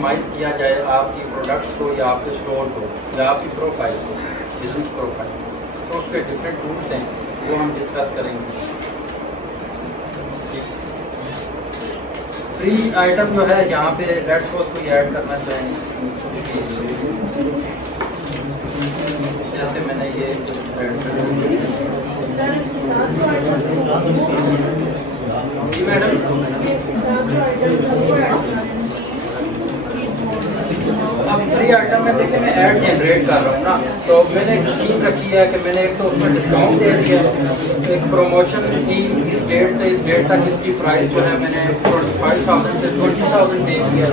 Optimise किया जाए आपकी प्रोडक्ट्स को या आपके स्टोर को या आपकी प्रोफाइल को, बिजनेस प्रोफाइल, तो उसके डिफरेंट टूल्स हैं वो हम डिस्कस करेंगे। फ्री आइटम जो है यहाँ पे लेट्स सपोज कोई ऐड करना चाहें, जैसे मैंने ये ऐड कर जी मैडम। अब फ्री आइटम में देखिए मैं ऐड जनरेट कर रहा हूँ ना, तो मैंने एक स्कीम रखी है कि मैंने एक तो उसमें डिस्काउंट दे दिया है, एक प्रमोशन की इस डेट से इस डेट तक इसकी प्राइस जो है मैंने 25,000 से 20,000 दे दिया।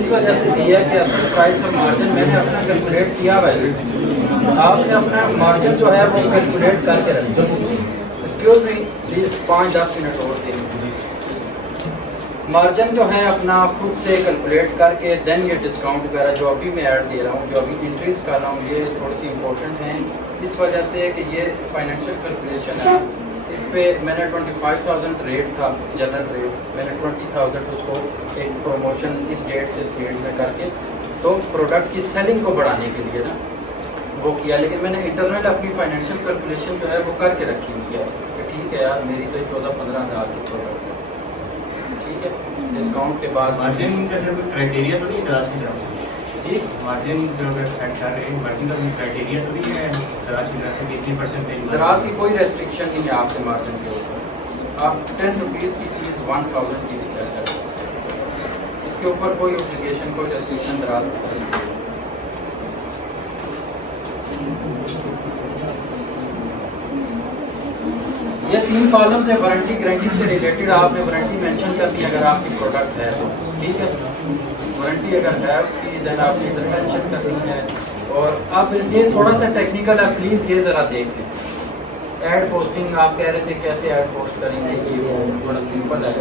इस वजह से दिया कि अपनी प्राइस और मार्जिन मैंने अपना कैलकुलेट किया हुआ है। आपने अपना मार्जिन जो है वो कैलकुलेट करके रखना। एक्सक्यूज मी प्लीज़ 5-10 मिनट और दें। मार्जिन जो है अपना खुद से कैलकुलेट करके देन ये डिस्काउंट वगैरह जो अभी मैं ऐड दे रहा हूँ, जो अभी इंक्रीज़ कर रहा हूँ, ये थोड़ी सी इंपॉर्टेंट हैं इस वजह से कि ये फाइनेंशियल कैलकुलेशन है। इस पे मैंने 25,000 रेट था जनरल रेट, मैंने 20,000 उसको एक प्रमोशन इस डेट से इस डेट में करके तो प्रोडक्ट की सेलिंग को बढ़ाने के लिए ना वो किया। लेकिन मैंने इंटरनल अपनी फाइनेंशियल कैलकुलेशन जो है वो करके रखी हुई है कि ठीक है यार मेरी तो 14-15 हज़ार की प्रोडक्ट है, ठीक है। डिस्काउंट के बाद मार्जिन का सिर्फ क्राइटेरिया तो नहीं दराज की तरफ जी मार्जिन जो सेट कर रहे हैं, मार्जिन का क्राइटेरिया तो नहीं है दराज की तरफ से 80% दराज की कोई रेस्ट्रिक्शन नहीं है आपके मार्जिन के ऊपर। आप 10 रुपीज़ की चीज़ 1,000 की भी सेल कर सकते हैं, इसके ऊपर कोई ऑब्लिगेशन कोई रेस्ट्रिक्शन दराज नहीं है। ये 3 कॉलम्स है वारंटी गारंटी से रिलेटेड, आपने वारंटी मेंशन कर दी अगर आपकी प्रोडक्ट है तो, ठीक है। वारंटी अगर है उसकी देन आपने इधर मेंशन करनी है। और अब ये थोड़ा सा टेक्निकल है, प्लीज़ ये ज़रा देख लें। ऐड पोस्टिंग आप कह रहे थे कैसे ऐड पोस्ट करेंगे, ये वो थोड़ा सिंपल है।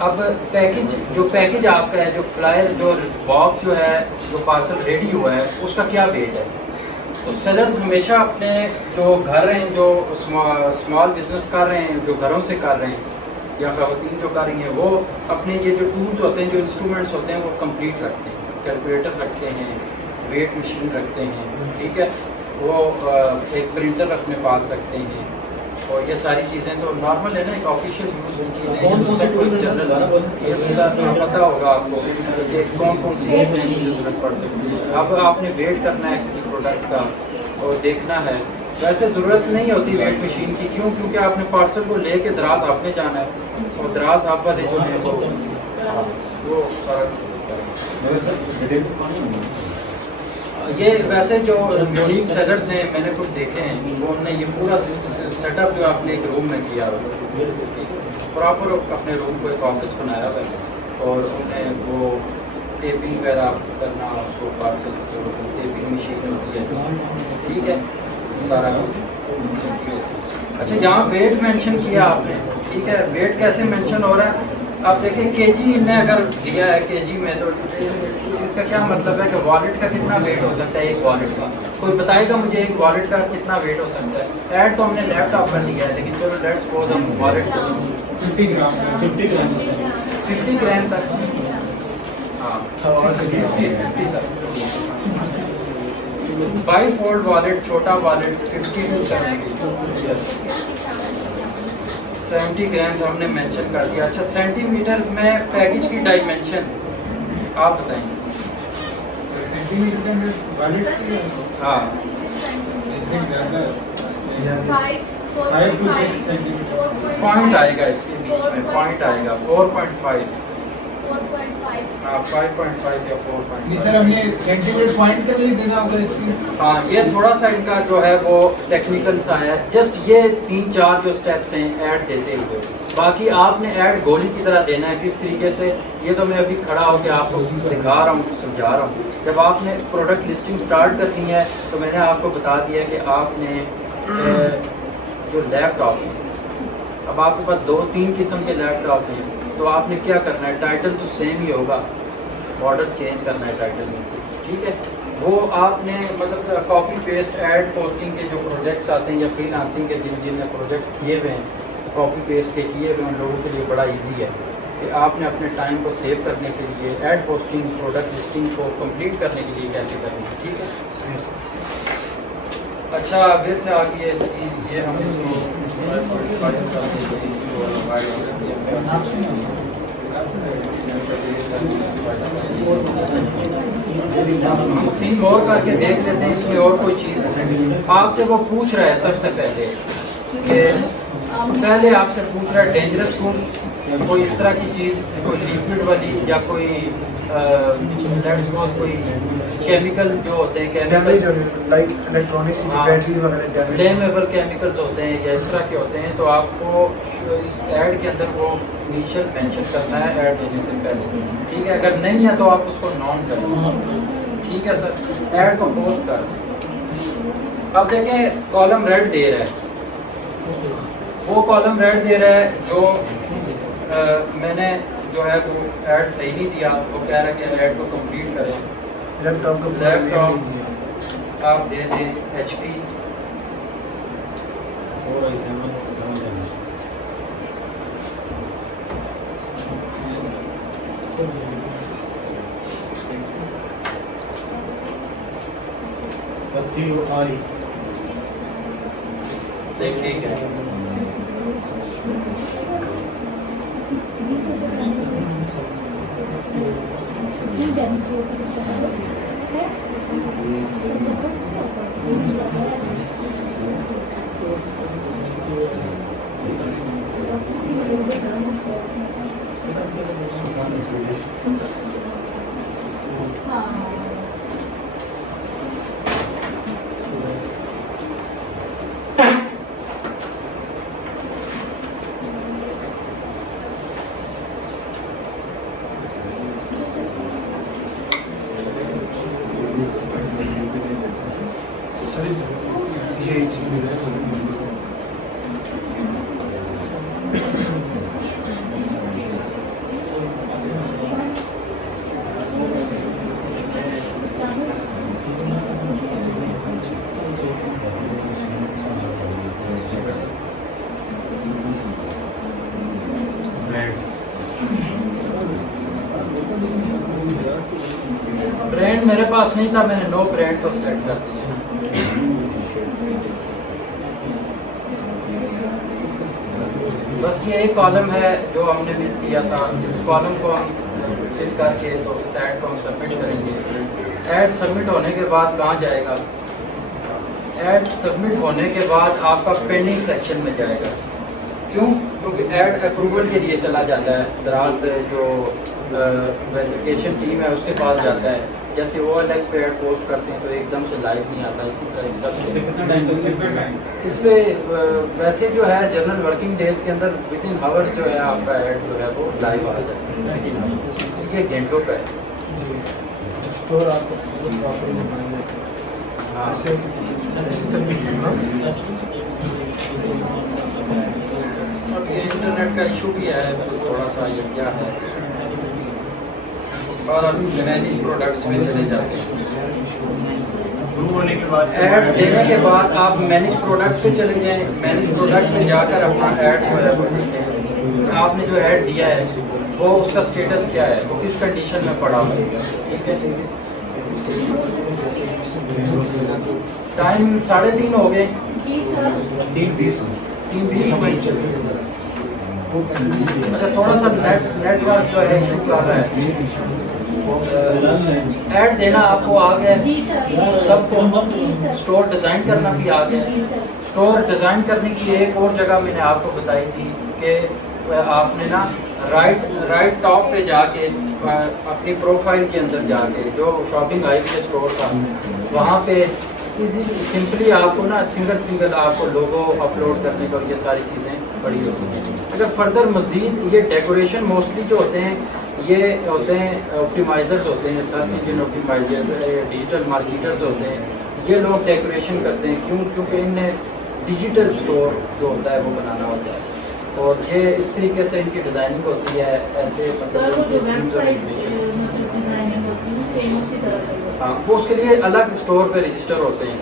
अब पैकेज आपका है, जो फ्लायर जो बॉक्स जो है जो पार्सल रेडी हुआ है उसका क्या वेट है। तो सेलर्स हमेशा अपने जो घर हैं, जो स्मॉल बिजनेस कर रहे हैं, जो घरों से कर रहे हैं या ख़वातीन जो कर रही हैं, वो अपने ये जो टूल्स होते हैं, जो इंस्ट्रूमेंट्स होते हैं वो कंप्लीट रखते हैं। कैलकुलेटर रखते हैं, वेट मशीन रखते हैं, ठीक है, वो एक प्रिंटर अपने पास रखते हैं, और ये सारी चीज़ें तो नॉर्मल है ना, एक ऑफिशियल यूज़ की चीज़ें ये पता होगा आपको कि कौन कौन सी चीज़ें की ज़रूरत पड़ सकती है। अब आपने वेट करना है किसी प्रोडक्ट का और देखना है, वैसे ज़रूरत नहीं होती वेट मशीन की, क्यों? क्योंकि आपने पार्सल को लेके दराज आपने जाना है और दराज आप वाले जो है वो सारा ये वैसे जो यूनिक सेलर्स हैं मैंने कुछ देखे हैं, वो उन्होंने ये पूरा सेटअप जो आपने एक रूम में किया हुआ प्रॉपर अपने रूम को एक ऑफिस बनाया हुआ है और उन्हें वो टेपिंग वगैरह करना आपको पार्सल की टेपिंग मशीन होती है, ठीक है, सारा कुछ। अच्छा, यहाँ वेट मेंशन किया आपने, ठीक है, वेट कैसे मेंशन हो रहा है आप देखिए। केजी ने अगर दिया है केजी में, तो इसका क्या मतलब है कि वॉलेट का कितना वेट हो सकता है एक वॉलेट का, कोई बताएगा मुझे एक वॉलेट का कितना वेट हो सकता है। ऐड तो हमने लैपटॉप कर दिया है, लेकिन चलो लेट्स सपोज हम वॉलेट 50 ग्राम तक, हाँ 50 तक। बाई फोल्ड वॉलेट, छोटा वॉलेट 50 to 70 ग्राम तो हमने मेंशन कर दिया। अच्छा, सेंटीमीटर में पैकेज की डायमेंशन आप बताएंगे। हाँ 5 to 6 सेंटीमीटर पॉइंट आएगा, इसके बीच में पॉइंट आएगा 4.5, हाँ 5.5 या 4.5। नहीं सर, हमने सेंटीमीटर पॉइंट का नहीं देना होगा इसकी। हाँ, ये थोड़ा सा इनका जो है वो टेक्निकल सा है, जस्ट ये 3-4 जो स्टेप्स हैं ऐड देते हुए, बाकी आपने ऐड गोली की तरह देना है। किस तरीके से, ये तो मैं अभी खड़ा होकर आपको दिखा रहा हूँ, समझा रहा हूँ। जब आपने प्रोडक्ट लिस्टिंग स्टार्ट करनी है तो मैंने आपको बता दिया कि आपने जो लैपटॉप है, अब आपके पास 2-3 किस्म के लैपटॉप हैं, तो आपने क्या करना है, टाइटल तो सेम ही होगा, बॉर्डर चेंज करना है टाइटल में से, ठीक है। वो आपने मतलब कॉपी पेस्ट ऐड पोस्टिंग के जो प्रोजेक्ट्स आते हैं या फ्रीलांसिंग के जिनने प्रोजेक्ट्स किए हुए हैं, कॉपी पेस्ट के किए हुए उन लोगों के लिए बड़ा इजी है कि आपने अपने टाइम को सेव करने के लिए ऐड पोस्टिंग प्रोडक्ट लिस्टिंग को कंप्लीट करने के लिए कैसे करनी है, ठीक है। अच्छा विड्थ आ गई है इसकी, ये हम इसको 5.5 कर देंगे हम सीन और करके देख लेते हैं इसमें और कोई चीज़ आपसे वो पूछ रहा है। सबसे पहले कि आपसे पूछ रहा है डेंजरस फूड्स, कोई इस तरह की चीज़, कोई लिक्विड वाली या कोई लेट्स सपोज कोई केमिकल जो होते हैं केमिकल लाइक इलेक्ट्रॉनिक्स बैटरी वगैरह फ्लेमेबल केमिकल्स होते हैं या इस तरह के होते हैं, तो आपको इस ऐड के अंदर वो इनिशियल मेंशन करना है ऐड देने से पहले, ठीक है। अगर नहीं है तो आप उसको नॉन करें, ठीक है सर। ऐड को पोस्ट कर दें। अब देखें कॉलम रेड दे रहा है, वो कॉलम रेड दे रहा है जो मैंने जो है वो ऐड सही नहीं दिया, वो कह रहा है कि ऐड को कंप्लीट करें। लैपटॉप आप दे दें HP, देखिए ब्रांड मेरे पास नहीं था, मैंने नो ब्रांड को सिलेक्ट कर दिया। बस ये एक कॉलम है जो हमने मिस किया था, इस कॉलम को हम फिल करके तो इस ऐड को हम सबमिट करेंगे। ऐड सबमिट होने के बाद कहाँ जाएगा? ऐड सबमिट होने के बाद आपका पेंडिंग सेक्शन में जाएगा। क्यों? क्योंकि ऐड अप्रूवल के लिए चला जाता है, दराज जो वेरिफिकेशन टीम है उसके पास जाता है। जैसे OLX पे ऐड पोस्ट करते हैं तो एकदम से लाइव नहीं आता, इसी तरह इसका इस पर वैसे जो है जनरल वर्किंग डेज के अंदर विदिन हावर्स जो है आपका ऐड जो है वो लाइव आ जाता है विदिन हावर्स, ये घंटों का है। स्टोर आपको हाँ इंटरनेट का इशू भी है थोड़ा सा, ये क्या है। और अभी मैनेज प्रोडक्ट्स में चले जाते हैं। होने के बाद ऐड देने के बाद आप मैनेज प्रोडक्ट्स पे चले जाएं। मैनेज प्रोडक्ट्स में जाकर अपना ऐड जो है वो देखें, आपने जो ऐड दिया है वो उसका स्टेटस क्या है, वो किस कंडीशन में पड़ा हुआ है। ठीक है, टाइम 3:30 हो गए। 3:20 अच्छा, थोड़ा सा नेटवर्क जो है इशू कर रहा है। ऐड देना आपको आ गया सबको, स्टोर डिज़ाइन करना भी आ गया। स्टोर डिज़ाइन करने की एक और जगह मैंने आपको बताई थी कि आपने ना राइट टॉप पे जाके अपनी प्रोफाइल के अंदर जाके जो शॉपिंग आई के स्टोर था वहाँ पे सिंपली आपको ना सिंगल आपको लोगो अपलोड करने को ये सारी चीज़ें पड़ी होती हैं। अगर फर्दर मज़ीद ये डेकोरेशन मोस्टली जो होते हैं ये होते हैं ऑप्टिमाइज़र्स होते हैं, search engine optimiser, digital marketers होते हैं, ये लोग डेकोरेशन करते हैं। क्यों? क्योंकि इन्हें डिजिटल स्टोर जो होता है वो बनाना होता है और ये इस तरीके से इनकी डिज़ाइनिंग होती है। ऐसे हाँ, वो उसके लिए अलग स्टोर पे रजिस्टर होते हैं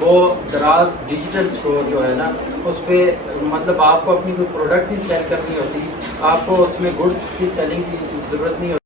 वो दराज डिजिटल स्टोर जो है ना, उस पर मतलब आपको अपनी कोई प्रोडक्ट ही सेल करनी होती, आपको उसमें गुड्स की सेलिंग की ज़रूरत नहीं होती।